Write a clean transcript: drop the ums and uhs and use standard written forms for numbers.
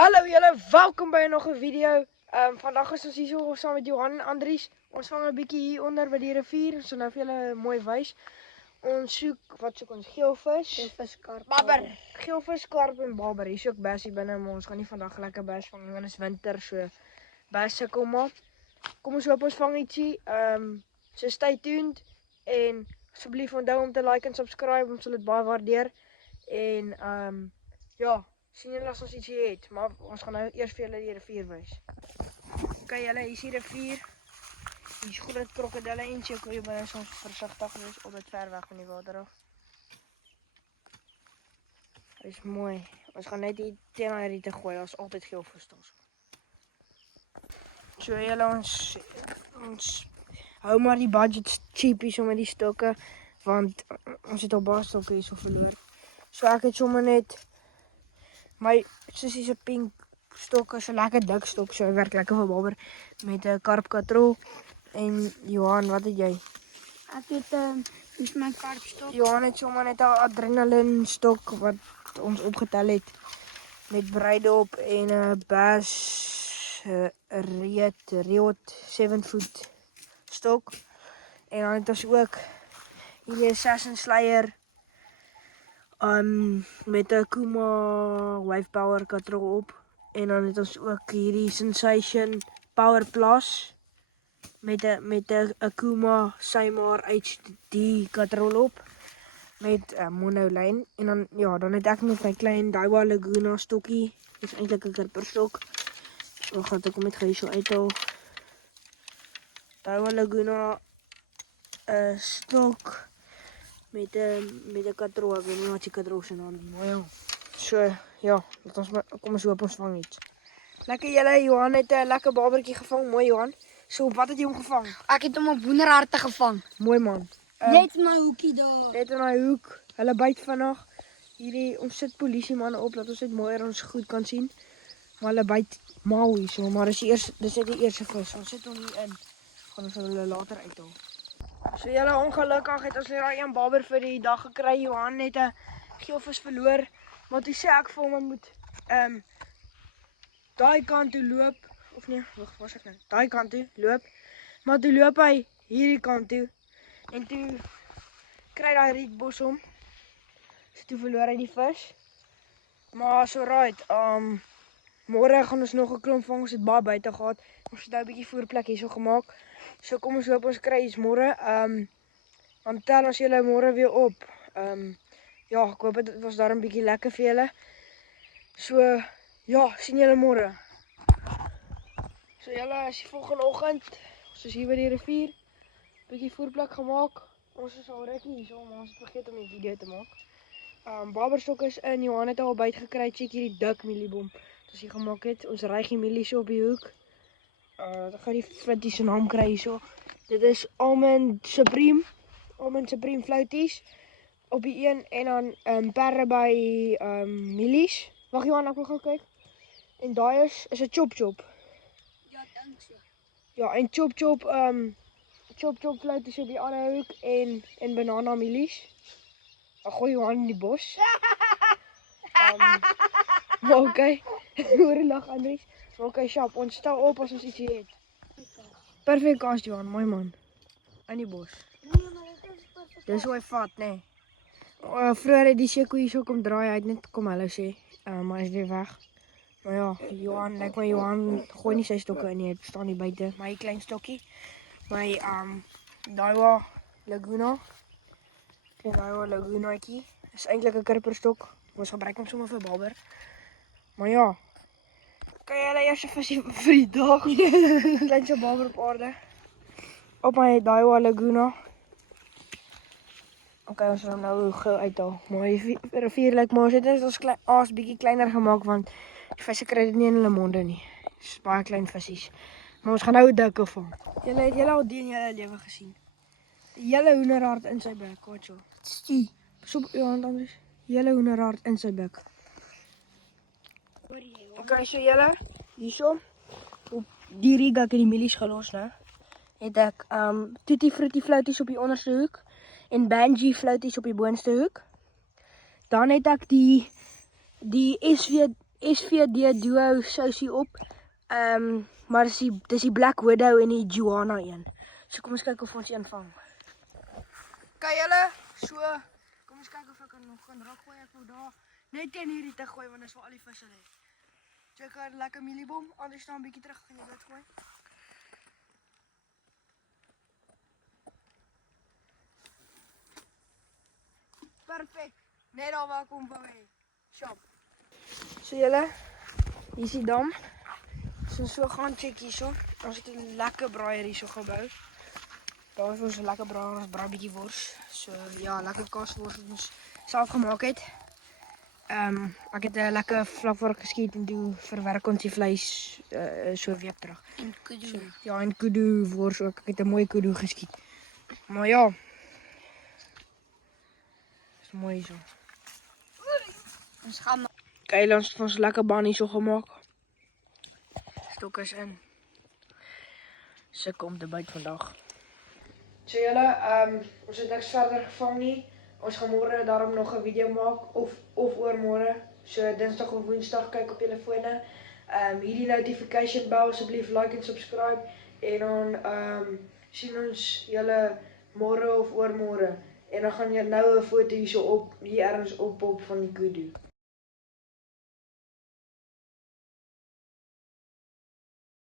Hallo julle, welkom by nog 'n video. Vandag is ons hier so saam met Johan en Andries. Ons vang 'n bietjie hier onder by die rivier. So nou vir julle mooi wys. Ons soek ons? Geelvis, Geelvis, babber. Geelvis, karp en babber. Hier is ook bessie binne, maar ons gaan nie vandag lekker bes vang nie want dit is winter, so bes kom maar. Kom ons hoop ons vang ietsie. So stay tuned en asseblief onthou om te like en subscribe, ons sal dit baie waardeer. En ja, sien julle as ons ietsie het, maar ons gaan nou eers vir julle die rivier wys. Ok julle, hier is die rivier. Hier is groot krokodille en jy binne soms versigtig wees op dit ver weg van die water af. Dit is mooi. Ons gaan net hier teen die riete gooi, daar is altyd geelvis daar. So julle, ons hou maar die budget cheapies om met die stokke, want ons het al baie stokke hier so verloor. So ek het sommer net my sussie se pink stok is 'n lekker dik stok, so hy werk lekker vir babber met 'n karpkatrol. En Johan, wat het jy? Ek het dis my karpstok. Johan het sommer net 'n adrenaline stok wat ons opgetel het met breidop en 'n bass reot 7 voet stok. En dan het ons ook hierdie Assassin Slayer met 'n Kuma Wave Power katrol op. En dan het ons ook hierdie Sensation Power Plus met 'n Kuma Symar HD katrol op met 'n monolyn. En dan ja, dan het ek nog my klein Daiwa Laguna stokkie. Dis eintlik 'n kerperstok. So gaan ek hom net hier so uithaal. Daiwa Laguna stok met 'n katrol, ek weet nie wat die katrol se naam is, maar ja. So ja, kom ons hoop ons vang iets. Lekker julle, Johan het 'n lekker babbertjie gevang, mooi Johan. So wat het jy hom gevang? Ek het hom op hoenderharte gevang. Mooi man. Net in my hoekie daar. Net in daai hoek. Hulle byt vandag. Ons sit polisie manne op dat ons dit mooier ons goed kan sien. Maar hulle byt mal hier so, maar dis net die eerste vis. Ons sit hom hier in. Gaan ons hulle later uithaal. So julle, ongelukkig het ons net daai een babber vir die dag gekry. Johan het 'n geelvis verloor, maar toe sê ek vir hom hy moet daai kant toe loop of nee, wag, waar is ek nou? Daai kant toe loop. Maar toe loop hy hierdie kant toe en toe kry daai rietbos hom. So toe verloor hy die vis. Maar so right, môre gaan ons nog 'n klomp vang. Ons het baie buite gehad. Ons het nou 'n bietjie voerplek hierso gemaak. So kom ons hoop ons kry iets môre. Dan tel ons julle môre weer op. Ja, ek hoop dit was daar 'n bietjie lekker vir julle. So ja, sien julle môre. So julle, is die volgende oggend. Ons is hier by die rivier. Bietjie voerplek gemaak. Ons is al rukkie hierso, maar ons het vergeet om 'n video te maak. Babberstok is in. Johan het al byt gekry. Check hierdie dik mieliebom wat ons hier gemaak het. Ons rygie mielie so op die hoek. Dan gaan die fluties se naam kry hierso. Dit is Almond Supreme fluties op die een en dan perre by mielies. Wag Johan, ek wil gou kyk. En daai is 'n chop chop. Ja, dink so. Ja, en chop chop fluties op die ander hoek en banana mielies. Ek gooi Johan in die bos. Maar okay. Hoor lag Andries. Maar okay, sharp. Ons stel op as ons ietsie het. Perfek kast Johan, mooi man. In die bos. Dis hoe hy vat, nee. Vroeger het die sekoe hier so kom draai, hy het net kom hallo sê. Maar hy is weer weg. Maar ja, Johan gooi nie sy stokke in nie, het staan hier buite. My klein stokkie. My Daiwa Laguna. Klein Daiwa Lagunaatjie. Is eintlik 'n kerperstok. Ons gebruik hom sommer vir babber. Maar ja. Kan jy hulle eerste visie vir die dag? Kleinste babber op aarde. Op my Daiwa Laguna. Ok, ons gaan hom nou gou uithaal. Maar die rivier lyk maar dit is ons bietjie kleiner gemaak want die visse kry dit nie in hulle monde nie. Dis baie klein visies. Maar ons gaan nou 'n dikke vang. Julle het al die in julle lewe gesien. Die hele hoenderhart in sy bek, watjo. Stie. Pas op jou hand Andries. Hele hoenderhart in sy bek. Ok, so julle, hierso op die rig ek die mielies gelos, né? Het ek tutti frutti flouties op die onderste hoek en banji flouties op die boonste hoek. Dan het ek die SVD Duo sousie op. Maar dis die Black Widow en die Joanna een. So kom ons kyk of ons een vang. Kyk julle, so kom ons kyk of ek nog kan raak gooi. Ek wou daar net teen hierdie te gooi want dis waar al die visse lê. So ek het lekker mieliebom, anders staan 'n bietjie terug gaan jy dit gooi. Perfek. Net daar waar kom wou hê. Shop. So julle, hier is die dam. So gaan check hierso. Ons het 'n lekker braaier hierso gebou. Daar is ons 'n lekker braai, ons braai 'n bietjie wors. So ja, lekker kaaswors wat ons self gemaak het. Ek het 'n lekker vlakvark geskiet en toe verwerk ons die vleis so 'n week terug. En kudu. So, ja, en kudu wors ook. Ek het 'n mooi kudu geskiet. Maar ja. Is mooi so. Ons gaan Kyk, ons het ons lekker ban so gemaak. Stokkers in. Sukkel om te byt vandag. So julle, ons het niks verder gevang nie. Ons gaan môre daarom nog 'n video maak of oormôre. So Dinsdag of Woensdag kyk op julle fone. Hierdie notification bell asseblief like en subscribe en dan sien ons julle môre of oormôre. En dan gaan jy nou 'n foto hierso op hier ergens op van die kudu.